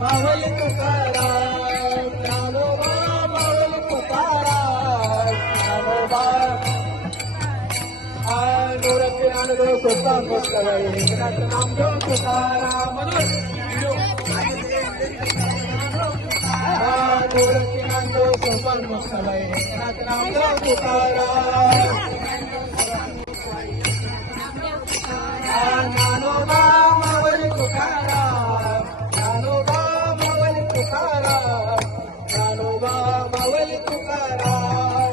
मावली तुकाराम ज्ञानोबा मावली तुकाराम ज्ञानोबा गोरखी नामदेव सोपान बसलाय एकनाथ नामदेव तुकाराम गोरखी नामदेव सोपान बसलाय एकनाथ नामदेव तुकाराम ज्ञानोबा मावली तुकाराम ज्ञानोबा मावली तुकाराम ज्ञानोबा मावली तुकाराम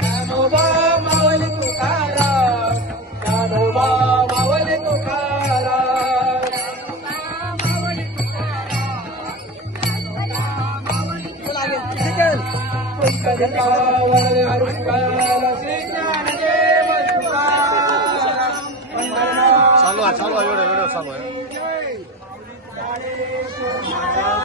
ज्ञानोबा मावली तुकाराम ज्ञानोबा मावली तुकाराम चालू आहे व्हिडिओ चालू आहे.